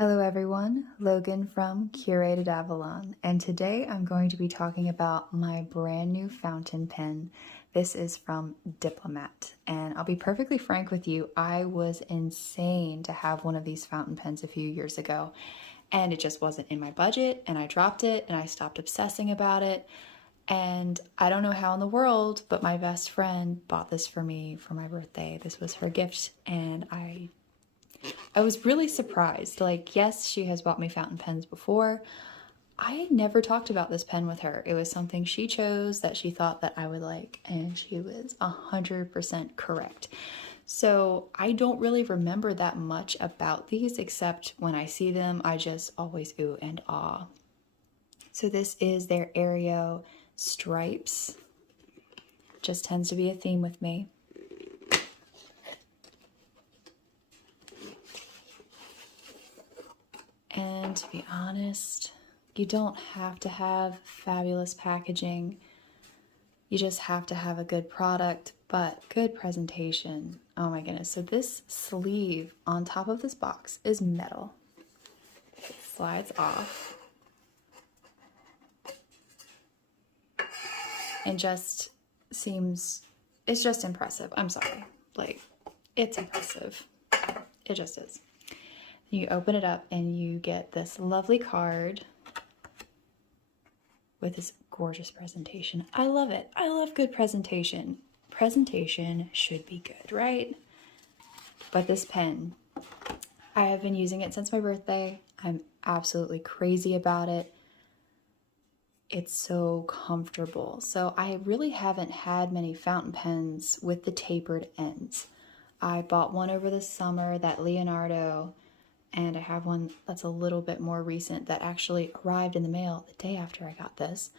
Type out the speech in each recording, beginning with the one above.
Hello everyone, Logan from Curated Avalon, and today I'm going to be talking about my brand new fountain pen. This is from Diplomat, and I'll be perfectly frank with you, I was insane to have one of these fountain pens a few years ago, and it just wasn't in my budget, and I dropped it, and I stopped obsessing about it, and I don't know how in the world, but my best friend bought this for me for my birthday. This was her gift, and I was really surprised. Like, yes, she has bought me fountain pens before. I never talked about this pen with her. It was something she chose that she thought that I would like, and she was 100% correct. So I don't really remember that much about these, except when I see them, I just always ooh and ah. So this is their Aero stripes. Just tends to be a theme with me. And to be honest, you don't have to have fabulous packaging. You just have to have a good product, but good presentation. Oh my goodness. So this sleeve on top of this box is metal. It slides off. And just seems, it's just impressive. I'm sorry. Like, it's impressive. It just is. You open it up and you get this lovely card with this gorgeous presentation. I love it. I love good presentation. Presentation should be good, right? But this pen, I have been using it since my birthday. I'm absolutely crazy about it. It's so comfortable. So I really haven't had many fountain pens with the tapered ends. I bought one over the summer, that Leonardo, and I have one that's a little bit more recent that actually arrived in the mail the day after I got this.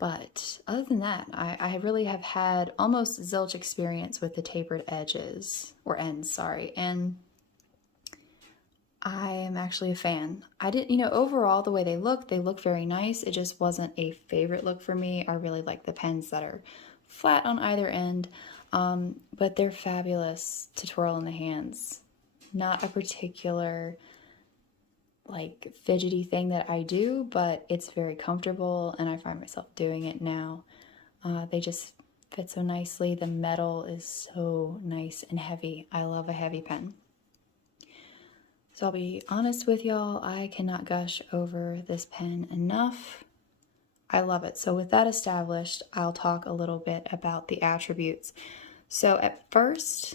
But other than that, I really have had almost zilch experience with the tapered edges, or ends, sorry, and I am actually a fan. I didn't, overall the way they look very nice. It just wasn't a favorite look for me. I really like the pens that are flat on either end, but they're fabulous to twirl in the hands. Not a particular like fidgety thing that I do, but it's very comfortable and I find myself doing it now. They just fit so nicely. The metal is so nice and heavy. I love a heavy pen. So I'll be honest with y'all, I cannot gush over this pen enough. I love it. So with that established, I'll talk a little bit about the attributes. So at first,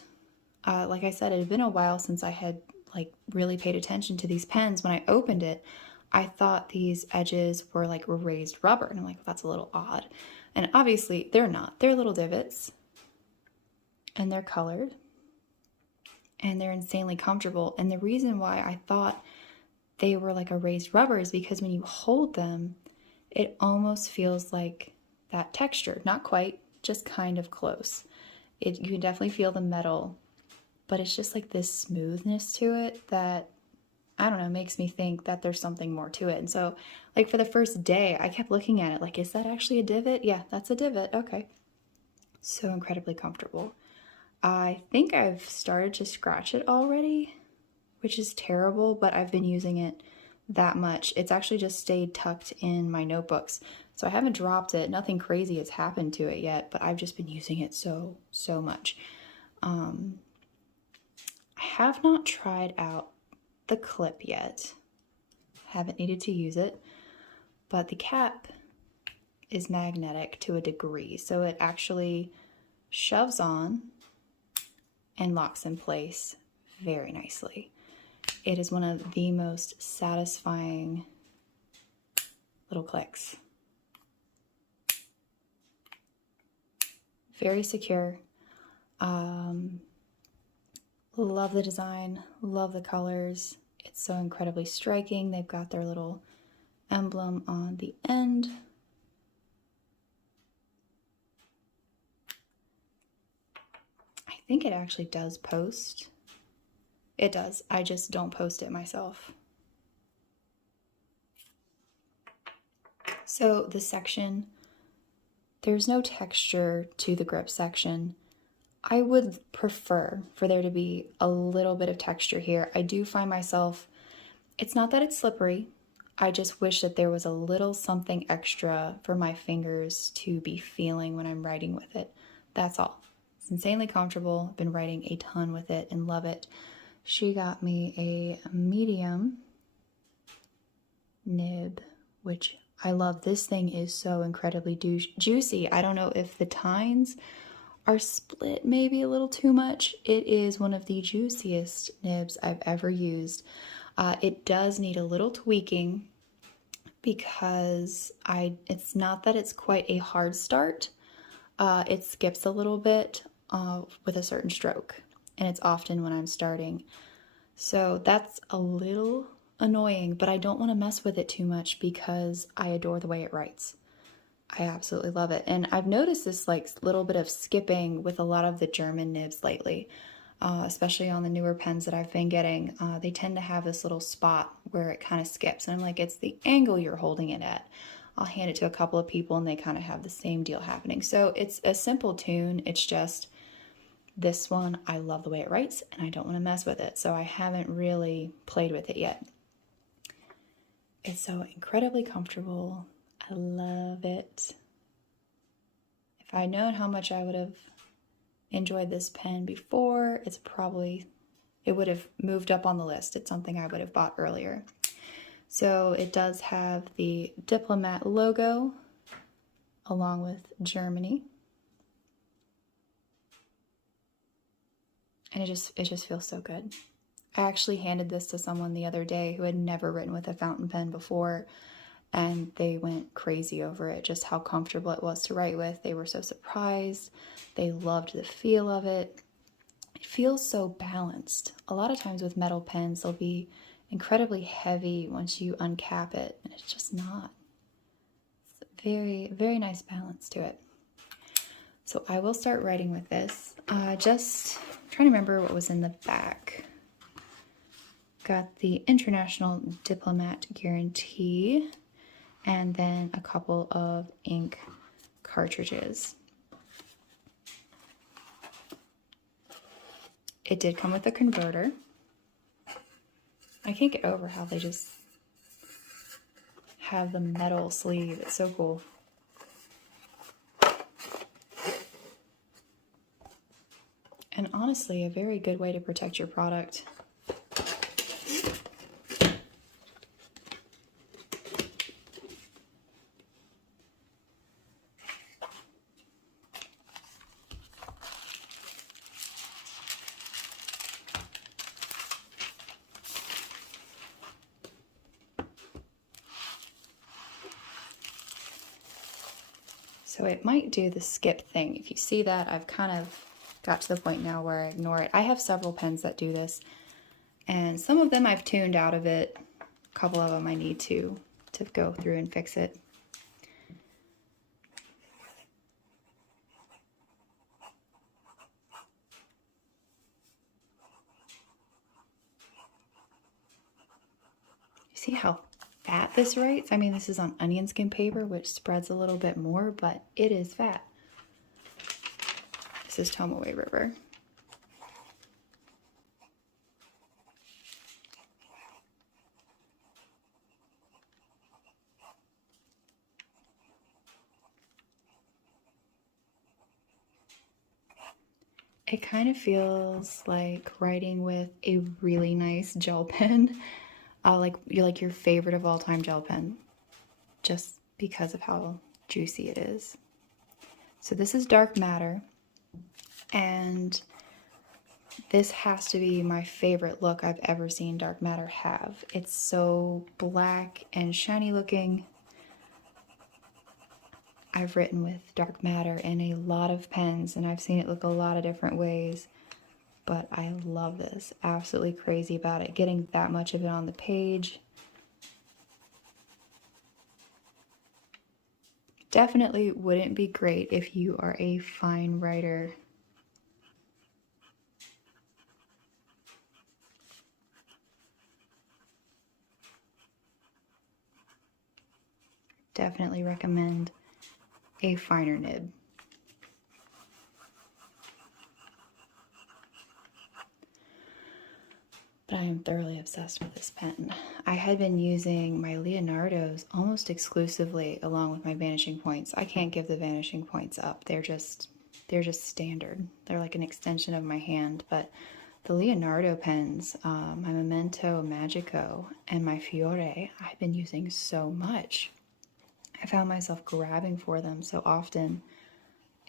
like I said, it had been a while since I had like really paid attention to these pens. When I opened it, I thought these edges were like raised rubber, and I'm like, well, that's a little odd. And obviously they're not. They're little divots, and they're colored, and they're insanely comfortable. And the reason why I thought they were like a raised rubber is because when you hold them, it almost feels like that texture. Not quite, just kind of close. You can definitely feel the metal, but it's just like this smoothness to it that, I don't know, makes me think that there's something more to it. And so, like, for the first day, I kept looking at it like, is that actually a divot? Yeah, that's a divot. Okay. So incredibly comfortable. I think I've started to scratch it already, which is terrible, but I've been using it that much. It's actually just stayed tucked in my notebooks. So I haven't dropped it. Nothing crazy has happened to it yet, but I've just been using it so much. I have not tried out the clip yet. Haven't needed to use it, but the cap is magnetic to a degree, so it actually shoves on and locks in place very nicely. It is one of the most satisfying little clicks. Very secure. Love the design, love the colors. It's so incredibly striking. They've got their little emblem on the end. I think it actually does post. It does. I just don't post it myself. So the section, there's no texture to the grip section. I would prefer for there to be a little bit of texture here. I do find myself, it's not that it's slippery, I just wish that there was a little something extra for my fingers to be feeling when I'm writing with it. That's all. It's insanely comfortable. I've been writing a ton with it and love it. She got me a medium nib, which I love. This thing is so incredibly juicy. I don't know if the tines are split maybe a little too much. It is one of the juiciest nibs I've ever used. It does need a little tweaking because it's not that it's quite a hard start. It skips a little bit with a certain stroke, and it's often when I'm starting. So that's a little annoying, but I don't want to mess with it too much because I adore the way it writes. I absolutely love it. And I've noticed this like little bit of skipping with a lot of the German nibs lately, especially on the newer pens that I've been getting. They tend to have this little spot where it kind of skips. And I'm like, it's the angle you're holding it at. I'll hand it to a couple of people and they kind of have the same deal happening. So it's a simple tune. It's just this one, I love the way it writes and I don't want to mess with it. So I haven't really played with it yet. It's so incredibly comfortable. I love it. If I'd known how much I would have enjoyed this pen before, it would have moved up on the list. It's something I would have bought earlier. So it does have the Diplomat logo along with Germany. And it just feels so good. I actually handed this to someone the other day who had never written with a fountain pen before, and they went crazy over it, just how comfortable it was to write with. They were so surprised. They loved the feel of it. It feels so balanced. A lot of times with metal pens, they'll be incredibly heavy once you uncap it, and it's just not. It's a very, very nice balance to it. So I will start writing with this. Just trying to remember what was in the back. Got the International Diplomat Guarantee, and then a couple of ink cartridges. It did come with a converter. I can't get over how they just have the metal sleeve. It's so cool. And honestly, a very good way to protect your product. So it might do the skip thing. If you see that, I've kind of got to the point now where I ignore it. I have several pens that do this, and some of them I've tuned out of it. A couple of them I need to go through and fix it. See how fat this writes? I mean, this is on onion skin paper, which spreads a little bit more, but it is fat. This is Tomoe River. It kind of feels like writing with a really nice gel pen, like your favorite of all time gel pen, just because of how juicy it is. So this is Dark Matter, and this has to be my favorite look I've ever seen Dark Matter have. It's so black and shiny looking. I've written with Dark Matter in a lot of pens, and I've seen it look a lot of different ways, but I love this. Absolutely crazy about it. Getting that much of it on the page. Definitely wouldn't be great if you are a fine writer. Definitely recommend a finer nib. thoroughly obsessed with this pen. I had been using my Leonardo's almost exclusively along with my vanishing points. I can't give the vanishing points up. They're just standard. They're like an extension of my hand, but the Leonardo pens, my Memento Magico and my Fiore, I've been using so much. I found myself grabbing for them so often,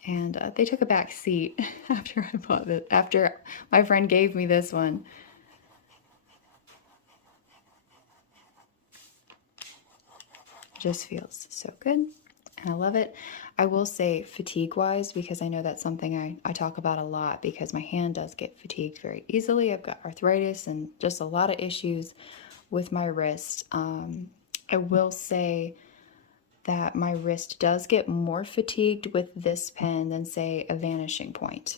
and they took a back seat after I bought it. After my friend gave me this one. It just feels so good, and I love it. I will say fatigue-wise, because I know that's something I talk about a lot, because my hand does get fatigued very easily. I've got arthritis and just a lot of issues with my wrist. I will say that my wrist does get more fatigued with this pen than, say, a vanishing point.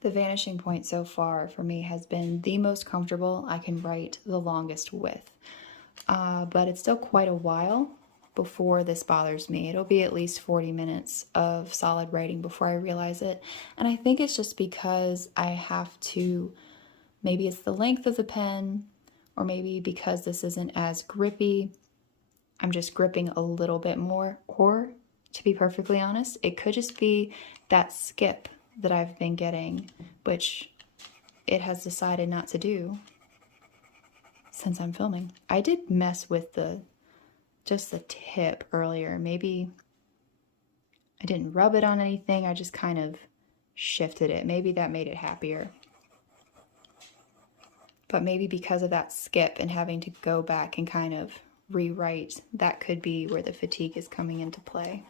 The vanishing point so far for me has been the most comfortable I can write the longest with. But it's still quite a while before this bothers me. It'll be at least 40 minutes of solid writing before I realize it. And I think it's just because I have to, maybe it's the length of the pen, or maybe because this isn't as grippy, I'm just gripping a little bit more. Or, to be perfectly honest, it could just be that skip that I've been getting, which it has decided not to do since I'm filming. I did mess with just the tip earlier. Maybe I didn't rub it on anything. I just kind of shifted it. Maybe that made it happier. But maybe because of that skip and having to go back and kind of rewrite, that could be where the fatigue is coming into play.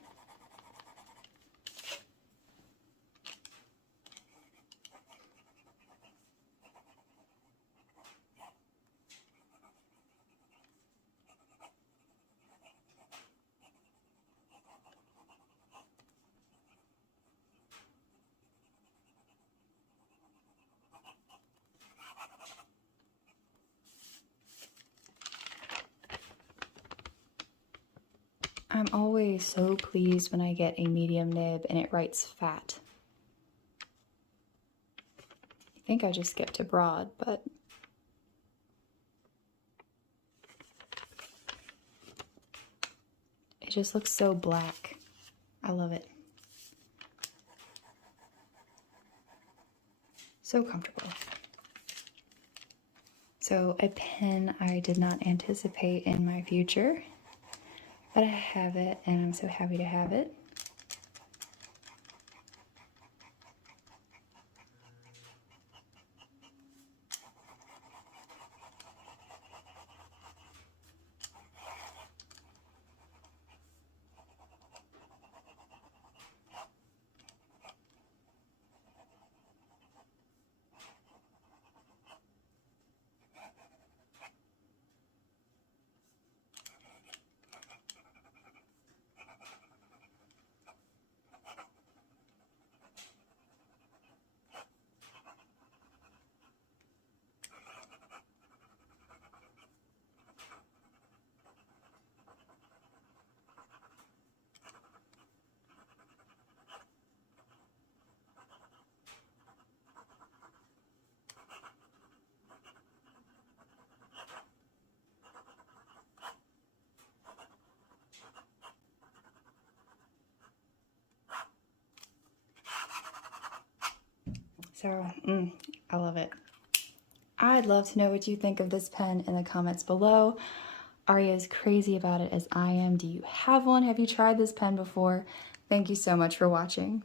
I'm always so pleased when I get a medium nib and it writes fat. I think I just skipped to broad, but it just looks so black. I love it. So comfortable. So a pen I did not anticipate in my future, but I have it and I'm so happy to have it. So, I love it. I'd love to know what you think of this pen in the comments below. Are you as crazy about it as I am? Do you have one? Have you tried this pen before? Thank you so much for watching.